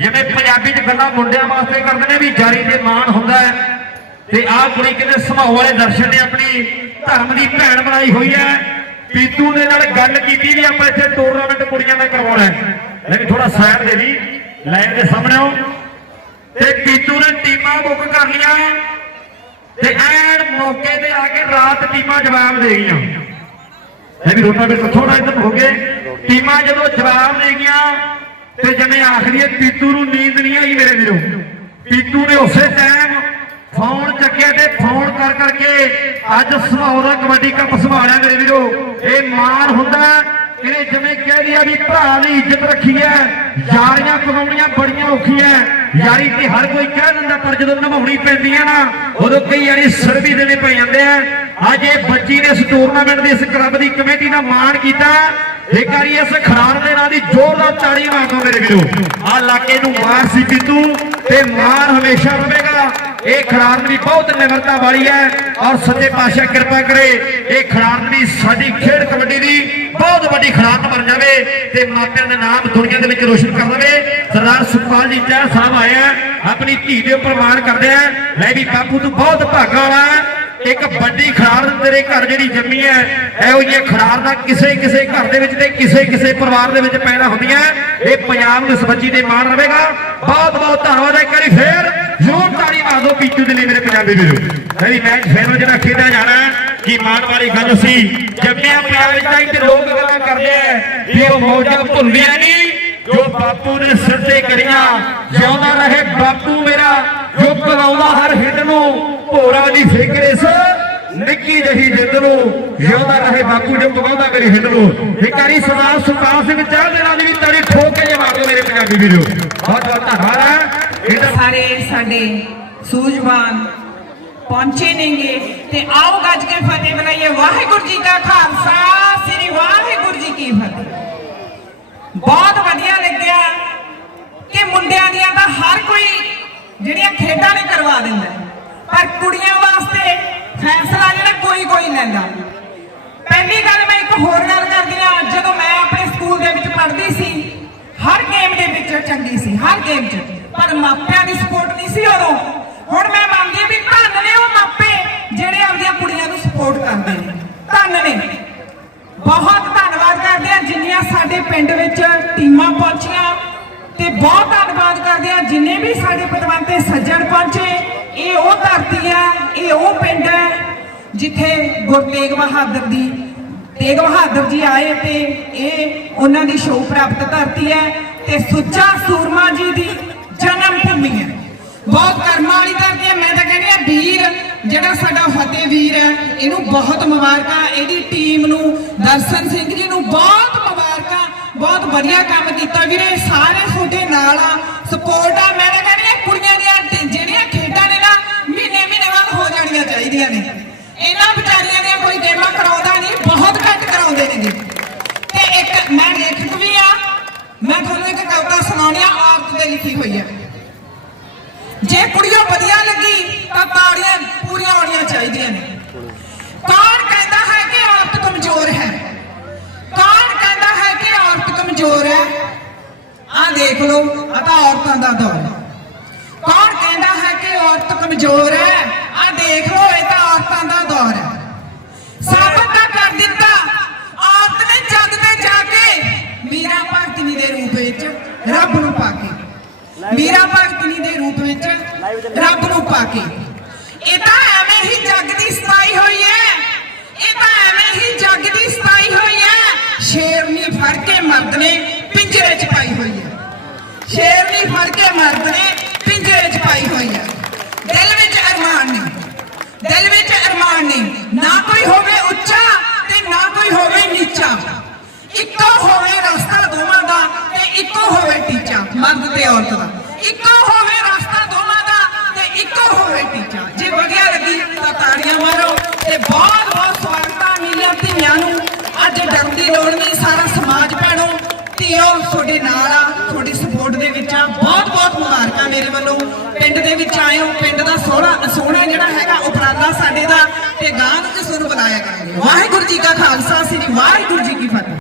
ਜਿਵੇਂ ਪੰਜਾਬੀ 'ਚ ਗੱਲਾਂ ਮੁੰਡਿਆਂ ਵਾਸਤੇ ਕਰਦੇ ਨੇ ਵੀ ਜਾਰੀ ਤੇ ਮਾਣ ਹੁੰਦਾ ਹੈ। ਤੇ ਆਹ ਕੁੜੀ ਕਿਤੇ ਸੁਭਾਅ ਵਾਲੇ ਦਰਸ਼ਨ ਨੇ ਆਪਣੀ ਧਰਮ ਦੀ ਭੈਣ ਬਣਾਈ ਹੋਈ ਹੈ। ਪੀਤੂ ਦੇ ਨਾਲ ਗੱਲ ਕੀਤੀ ਵੀ ਆਪਾਂ ਇੱਥੇ ਟੂਰਨਾਮੈਂਟ ਕੁੜੀਆਂ ਦਾ ਕਰਵਾਉਣਾ ਹੈ। ਲੇਕਿਨ ਥੋੜਾ ਸਾਈਡ ਦੇ ਵੀ, ਲਾਈਨ ਦੇ ਸਾਹਮਣੇ ਆਓ। ਤੇ ਪੀਤੂ ਨੇ ਟੀਮਾਂ ਬੁੱਕ ਕਰ ਲੀਆਂ ਤੇ ਐਨ ਮੌਕੇ ਤੇ ਆ ਕੇ ਰਾਤ ਟੀਮਾਂ ਜਵਾਬ ਦੇ ਗਈਆਂ। ਇਹ ਵੀ ਰੋਟਾ ਵਿੱਚ ਥੋੜਾ ਇੱਧਰ ਹੋ ਗਏ। ਟੀਮਾਂ ਜਦੋਂ ਜਵਾਬ ਦੇ ਗਈਆਂ ਤੇ ਜਿਵੇਂ ਆਖਦੀ ਪੀਤੂ ਨੂੰ ਨੀਂਦ ਨਹੀਂ ਆਈ ਮੇਰੇ ਵੀਰੋ। ਪੀਤੂ ਨੇ ਉਸੇ ਟਾਈਮ ਫੋਨ ਚੱਕਿਆ ਤੇ ਫੋਨ ਕਰ ਕਰਕੇ ਅੱਜ ਸੁਹਾਉਣਾ ਕਬੱਡੀ ਕੱਪ ਸੰਭਾਲਿਆ ਮੇਰੇ ਵੀਰੋ। ਇਹ ਮਾਣ ਹੁੰਦਾ ਇਹਨੇ ਜਿਵੇਂ ਕਹਿ ਦਿਆ ਵੀ ਭਰਾ ਦੀ ਇੱਜ਼ਤ ਰੱਖੀ ਹੈ, ਯਾਰੀਆਂ ਕਮਾਉਣੀਆਂ ਬੜੀਆਂ ਔਖੀਆਂ ਯਾਰੀ ਤੇ ਹਰ ਕੋਈ ਕਹਿ ਦਿੰਦਾ, ਪਰ ਜਦੋਂ ਨਿਭਾਉਣੀ ਪੈਂਦੀ ਹੈ ਨਾ, ਉਦੋਂ ਕਈ ਵਾਰੀ ਸਿਰ ਵੀ ਦੇਣੇ ਪੈ ਜਾਂਦੇ ਆ। ਅੱਜ ਇਹ ਬੱਚੀ ਨੇ ਇਸ ਟੂਰਨਾਮੈਂਟ ਦੀ ਇਸ ਕਲੱਬ ਦੀ ਕਮੇਟੀ ਦਾ ਮਾਣ ਕੀਤਾ। ਇੱਕ ਵਾਰੀ ਇਸ ਖਰਾਰ ਦੇ ਨਾਂ ਦੀ ਜ਼ੋਰਦਾਰ ਤਾੜੀ ਮਾਰ ਮੇਰੇ ਵੀਰੋ। ਆ ਇਲਾਕੇ ਨੂੰ ਮਾਰ ਸੀ ਪੀਤੂ ਤੇ ਮਾਣ ਹਮੇਸ਼ਾ ਰਵੇਗਾ ਇਹ ਖਿਡਾਰਨ ਵੀ ਬਹੁਤ ਨਿਮਰਤਾ ਵਾਲੀ ਹੈ ਔਰ ਸੱਚੇ ਪਾਤਸ਼ਾਹ ਕਿਰਪਾ ਕਰੇ, ਇਹ ਖਿਡਾਰਨ ਵੀ ਸਾਡੀ ਖੇਡ ਕਬੱਡੀ ਦੀ ਬਹੁਤ ਵੱਡੀ ਖਿਡਾਰਨ ਬਣ ਜਾਵੇ ਤੇ ਮਾਪਿਆਂ ਦਾ ਨਾਮ ਦੁਨੀਆ ਦੇ ਵਿੱਚ ਰੋਸ਼ਨ ਕਰ ਲਵੇ ਸਰਦਾਰ ਸੁਖਪਾਲ ਜੀ ਚਾਹ ਸਾਹਿਬ ਆਏ ਆ, ਆਪਣੀ ਧੀ ਦੇ ਉੱਪਰ ਮਾਣ ਕਰਦੇ ਆ। ਲੈ ਵੀ ਬਾਪੂ ਤੂੰ ਬਹੁਤ ਭਾਗਾ ਵਾਲਾ ਹੈ। ਇੱਕ ਵੱਡੀ ਖਰਾਰ ਤੇਰੇ ਘਰ ਜਿਹੜੀ ਜੰਮੀ ਹੈ ਇਹੋ ਜਿਹੀ ਖਿਡਾਰਨਾਂ ਕਿਸੇ ਕਿਸੇ ਘਰ ਦੇ ਵਿੱਚ ਤੇ ਕਿਸੇ ਕਿਸੇ ਪਰਿਵਾਰ ਦੇ ਵਿੱਚ ਪੈਦਾ ਹੁੰਦੀਆਂ ਇਹ ਪੰਜਾਬ ਨੂੰ ਇਸ ਦੇ ਮਾਣ ਰਵੇਗਾ ਬਹੁਤ ਬਹੁਤ ਧੰਨਵਾਦ ਹੈ। ਇੱਕ ਫੇਰ ਜ਼ੋਰ ਤਾੜੀ ਮਾਰ ਦਿਓ ਪੀਚੂ ਦੇ ਲਈ ਮੇਰੇ ਪੰਜਾਬੀ ਵੀਰੋ। ਮੇਰੀ ਮੈਚ ਫਾਈਨਲ ਜਿਹੜਾ ਖੇਡਿਆ ਜਾਣਾ ਹੈ, ਮਾਣ ਵਾਲੀ ਗੱਲ ਸੀ? ਜੰਮਿਆ ਪੰਜਾਬ ਵਿੱਚ ਤਾਂ ਇੱਥੇ ਲੋਕ ਗੱਲਾਂ ਕਰਦੇ ਆ ਵੀ ਉਹ ਮੌਜਾਂ ਭੁੱਲਦੀਆਂ ਨਹੀਂ। ਜੋ ਬਾਪੂ ਨੇ ਸਿਰ ਤੇ ਕਰੀਆਂ ਜਿਉਂਦਾ ਰਹੇ ਬਾਪੂ ਮੇਰਾ। ਜੋ ਕਰਾਉਂਦਾ ਹਰ ਹਿੱਟ ਨੂੰ, ਭੋਰਾ ਦੀ ਫਿਕਰੇ ਸ ਨਿੱਕੀ ਜਹੀ ਜਿੱਦ ਨੂੰ, ਜਿਉਂਦਾ ਰਹੇ ਬਾਪੂ ਜੋ ਪਗਾਉਂਦਾ ਮੇਰੀ ਹਿੱਟ ਨੂੰ। ਇੱਕ ਸਰਦਾਰ ਸੁਲਤਾਨ ਸਿੰਘ ਚਾਹ ਦੇ ਨਾਲ ਵੀ ਤਾੜੀ ਠੋਕ ਕੇ ਮਾਰ ਮੇਰੇ ਪੰਜਾਬੀ ਵੀਰੋ। ਬਹੁਤ ਬਹੁਤ ਧੰਨਵਾਦ ਹੈ ਸਾਰੇ ਸਾਡੇ ਸੂਝਵਾਨ ਪਹੁੰਚੇ ਨੇਗੇ ਤੇ ਆਓ ਗੱਜ ਕੇ ਫਤਿਹ ਬਣਾਈਏ ਵਾਹਿਗੁਰੂ ਜੀ ਕਾ ਖਾਲਸਾ, ਸ੍ਰੀ ਵਾਹਿਗੁਰੂ ਜੀ ਕੀ ਫਤਿਹ। ਬਹੁਤ ਵਧੀਆ ਲੱਗਿਆ ਕਿ ਮੁੰਡਿਆਂ ਦੀਆਂ ਤਾਂ ਹਰ ਕੋਈ ਜਿਹੜੀਆਂ ਖੇਡਾਂ ਨੇ ਕਰਵਾ ਦਿੰਦਾ, ਪਰ ਕੁੜੀਆਂ ਵਾਸਤੇ ਫੈਸਲਾ ਜਿਹੜਾ ਕੋਈ ਕੋਈ ਲੈਂਦਾ। ਪਹਿਲੀ ਗੱਲ ਮੈਂ ਇੱਕ ਹੋਰ ਗੱਲ ਕਰਦੀ ਆ ਜਦੋਂ ਮੈਂ ਆਪਣੇ ਸਕੂਲ ਦੇ ਵਿੱਚ ਪੜ੍ਹਦੀ ਸੀ, ਹਰ ਗੇਮ ਦੇ ਵਿੱਚ ਚੰਗੀ ਸੀ, ਹਰ ਗੇਮ 'ਚ। ਪਰ ਮਾਪਿਆਂ ਦੀ ਸਪੋਰਟ ਨਹੀਂ ਸੀ ਉਦੋਂ। ਹੁਣ ਮੈਂ ਮੰਨਦੀ ਵੀ ਧੰਨ ਨੇ ਉਹ ਮਾਪੇ ਜਿਹੜੇ ਆਪਦੀਆਂ ਕੁੜੀਆਂ ਨੂੰ ਸਪੋਰਟ ਕਰਦੇ ਨੇ। ਧੰਨ ਨੇ। ਬਹੁਤ ਧੰਨਵਾਦ ਕਰਦੇ ਆ ਜਿੰਨੀਆਂ ਸਾਡੇ ਪਿੰਡ ਵਿੱਚ ਟੀਮਾਂ ਪਹੁੰਚੀਆਂ। ਤੇ ਬਹੁਤ ਧੰਨਵਾਦ ਕਰਦੇ ਆ ਜਿੰਨੇ ਵੀ ਸਾਡੇ ਪਤਵੰਤੇ ਸੱਜਣ ਪਹੁੰਚੇ। ਇਹ ਉਹ ਧਰਤੀ ਆ ਇਹ ਉਹ ਪਿੰਡ ਹੈ ਜਿੱਥੇ ਗੁਰੂ ਤੇਗ ਬਹਾਦਰ ਦੀ ਤੇਗ ਬਹਾਦਰ ਜੀ ਆਏ ਤੇ ਇਹ ਉਹਨਾਂ ਦੀ ਸ਼ੋਅ ਪ੍ਰਾਪਤ ਧਰਤੀ ਹੈ ਤੇ ਸੁੱਚਾ ਸੂਰਮਾ ਜੀ ਦੀ ਜਨਮ ਭੂਮੀ ਹੈ। ਬਹੁਤ ਕਰਮਾਂ ਵਾਲੀ ਧਰਤੀ ਹੈ। ਮੈਂ ਤਾਂ ਕਹਿੰਦੀ ਆ ਵੀਰ, ਜਿਹੜਾ ਸਾਡਾ ਫਤਿਹ ਵੀਰ ਹੈ, ਇਹਨੂੰ ਬਹੁਤ ਮੁਬਾਰਕਾਂ। ਇਹਦੀ ਟੀਮ ਨੂੰ, ਦਰਸ਼ਨ ਸਿੰਘ ਜੀ ਨੂੰ ਬਹੁਤ ਮੁਬਾਰਕਾਂ। ਬਹੁਤ ਵਧੀਆ ਕੰਮ ਕੀਤਾ ਵੀਰੇ। ਸਾਰੇ ਤੁਹਾਡੇ ਸਪੋਰਟ ਆ। ਮੈਂ ਤਾਂ ਕਹਿੰਦੀ ਆ ਕੁੜੀਆਂ ਦੀਆਂ ਜਿਹੜੀਆਂ ਖੇਡਾਂ ਨੇ ਨਾ, ਮਹੀਨੇ ਮਹੀਨੇ ਬਾਅਦ ਹੋ ਜਾਣੀਆਂ ਚਾਹੀਦੀਆਂ ਨੇ। ਇਹਨਾਂ ਵਿਚਾਰੀਆਂ ਦੀਆਂ ਕੋਈ ਗੇਮਾਂ ਕਰਾਉਂਦਾ ਨਹੀਂ, ਬਹੁਤ ਘੱਟ ਕਰਾਉਂਦੇ ਨੇਗੇ। ਤੇ ਇੱਕ ਮੈਂ ਲੇਖਕ ਵੀ ਆ। ਮੈਂ ਤੁਹਾਨੂੰ ਇੱਕ ਕਵਿਤਾ ਸੁਣਾਉਣੀ ਆ ਔਰਤ ਤੇ ਲਿਖੀ ਹੋਈ ਹੈ। ਜੇ ਕੁੜੀਆਂ ਵਧੀਆ ਲੱਗੀ, ਤਾਂ ਤਾੜੀਆਂ ਪੂਰੀਆਂ ਹੋਣੀਆਂ ਚਾਹੀਦੀਆਂ ਨੇ। ਕੌਣ ਕਹਿੰਦਾ ਹੈ ਕਿ ਔਰਤ ਕਮਜ਼ੋਰ ਹੈ? ਕੌਣ ਕਹਿੰਦਾ ਹੈ ਕਿ ਔਰਤ ਕਮਜ਼ੋਰ ਹੈ? ਦੇਖ ਲਓ ਆ ਤਾਂ ਔਰਤਾਂ ਦਾ ਦੌਰ ਕੌਣ ਕਹਿੰਦਾ ਹੈ ਕਿ ਔਰਤ ਕਮਜ਼ੋਰ ਹੈ? ਆਹ ਦੇਖ ਲਓ ਇਹ ਤਾਂ ਔਰਤਾਂ ਦਾ ਦੌਰ ਹੈ। ਸਾਬਤ ਤਾਂ ਕਰ ਦਿੱਤਾ। ਔਰਤ ਨੇ ਜੱਗ ਤੇ ਜਾ ਕੇ ਮੀਰਾ ਭਗਤਨੀ ਦੇ ਰੂਪ ਵਿੱਚ ਰੱਬ ਨੂੰ ਪਾ ਕੇ। ਮੀਰਾ ਭਗਤਨੀ ਦੇ ਰੂਪ ਵਿੱਚ ਰੱਬ ਨੂੰ ਪਾ ਕੇ। ਇਹ ਤਾਂ ਐਵੇਂ ਹੀ ਜੱਗ ਦੀ ਸਤਾਈ ਹੋਈ ਹੈ। ਇਹ ਤਾਂ ਐਵੇਂ ਹੀ ਜੱਗ ਦੀ ਸਤਾਈ ਹੋਈ ਹੈ। ਸ਼ੇਰਨੀ ਫੜ ਕੇ ਮਰਦ ਨੇ ਪਿੰਜਰੇ 'ਚ ਪਾਈ ਹੋਈ ਹੈ। ਸ਼ੇਰਨੀ ਫੜ ਕੇ ਮਰਦ ਨੇ ਪਿੰਜਰੇ 'ਚ ਪਾਈ ਹੋਈ ਹੈ ਦਿਲ ਵਿੱਚ ਅਰਮਾਨ ਨੇ ਦਿਲ ਵਿੱਚ ਅਰਮਾਨ ਨੇ ਨਾ ਕੋਈ ਹੋਵੇ ਉੱਚਾ ਤੇ ਨਾ ਕੋਈ ਹੋਵੇ ਨੀਚਾ। ਇੱਕੋ ਹੋਵੇ ਰਸਤਾ ਦੋਵਾਂ ਦਾ ਤੇ ਇੱਕੋ ਹੋਵੇ ਟੀਚਾ, ਮਰਦ ਤੇ ਔਰਤ ਦਾ। ਇੱਕੋ ਹੋਵੇ ਰਸਤਾ ਦੋਵਾਂ ਦਾ ਤੇ ਇੱਕੋ ਹੋਵੇ ਟੀਚਾ। ਜੇ ਵਧੀਆ ਲੱਗੀ ਤਾਂ ਤਾੜੀਆਂ ਮਾਰੋ ਤੇ ਬਹੁਤ ਬਹੁਤ ਸਵਾਗਤਾਂ ਮਿਲਿਆ ਧੀਆਂ ਨੂੰ। ਅੱਜ ਡਰਨ ਦੀ ਲੋੜ ਨਹੀਂ, ਸਾਰਾ ਸਮਾਜ ਭੈਣੋ, ਧੀਓ ਤੁਹਾਡੇ ਨਾਲ ਆ। ਤੁਹਾਡੀ ਬਹੁਤ ਬਹੁਤ ਮੁਬਾਰਕਾਂ ਮੇਰੇ ਵੱਲੋਂ। ਪਿੰਡ ਦੇ ਵਿੱਚ ਆਏ ਹੋ, ਪਿੰਡ ਦਾ ਸੋਹਣਾ ਸੋਹਣਾ ਜਿਹੜਾ ਹੈਗਾ, ਉਪਰਾਲਾ ਸਾਡੇ ਦਾ, ਤੇ ਗਾਂ ਨੂੰ ਕਿਸੇ ਨੂੰ ਬੁਲਾਇਆ ਕਰਾਂਗੇ। ਵਾਹਿਗੁਰੂ ਜੀ ਕਾ ਖਾਲਸਾ, ਸ੍ਰੀ ਵਾਹਿਗੁਰੂ ਜੀ ਕੀ ਫਤਿਹ।